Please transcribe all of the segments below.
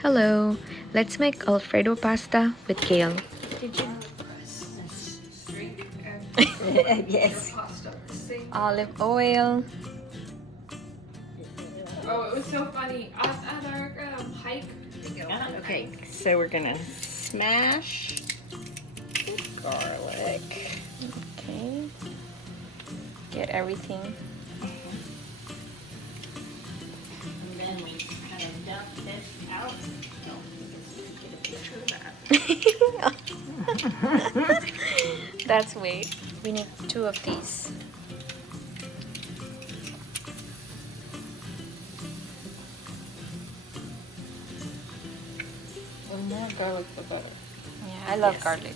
Hello, let's make Alfredo pasta with Gail. Did you? Yes. Olive oil. Oh, it was so funny. Us at our hike. Okay, so we're gonna smash garlic. Okay. Get everything. And then we kind of dump this out. No, get a picture of that. That's weight. We need 2 of these. The more garlic, the better. Yeah, I love Yes. garlic.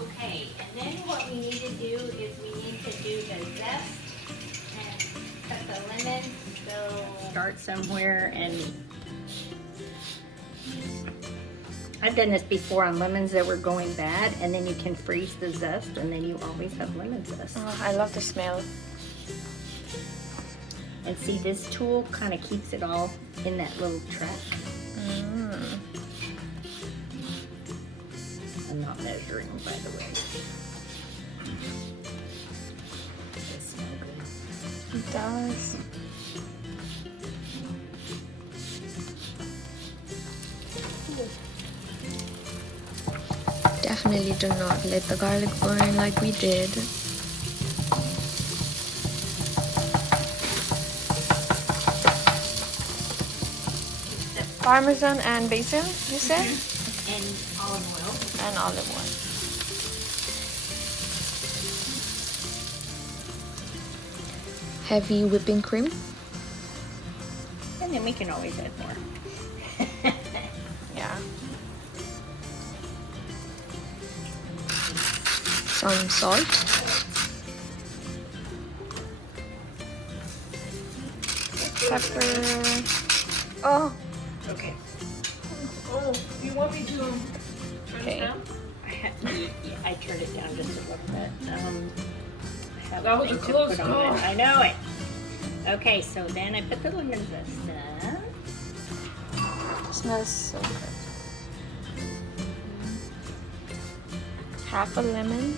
Okay, and then what we need to do is we need to do the zest and cut the lemon. So start somewhere, and I've done this before on lemons that were going bad, and then you can freeze the zest, and then you always have lemon zest. Oh, I love the smell. And see, this tool kind of keeps it all in that little track. I'm not measuring, by the way. They smell good. It does. Definitely do not let the garlic burn like we did. Parmesan and basil, you said? And olive oil. And olive oil. Heavy whipping cream. And then we can always add more. Yeah. Some salt. Pepper. Oh. Okay. Oh, you want me to turn Okay. it down? I turned it down just a little bit. I have That was a thing to close put on call. it. I know it. Okay, so then I put the lemon zest in. Smells so good. Half a lemon.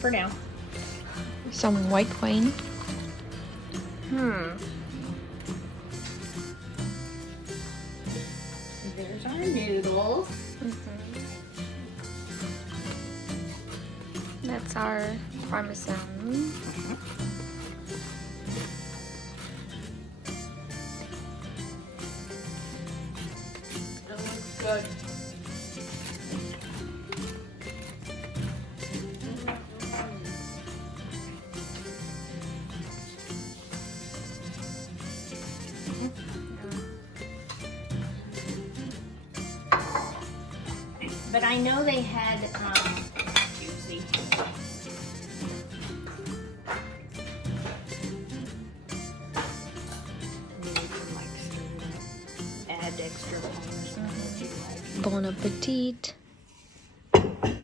For now. Some white wine. There's our noodles. That's our parmesan. It looks good. But I know they had juicy. You can like add extra parmesan if you like. Bon appetit.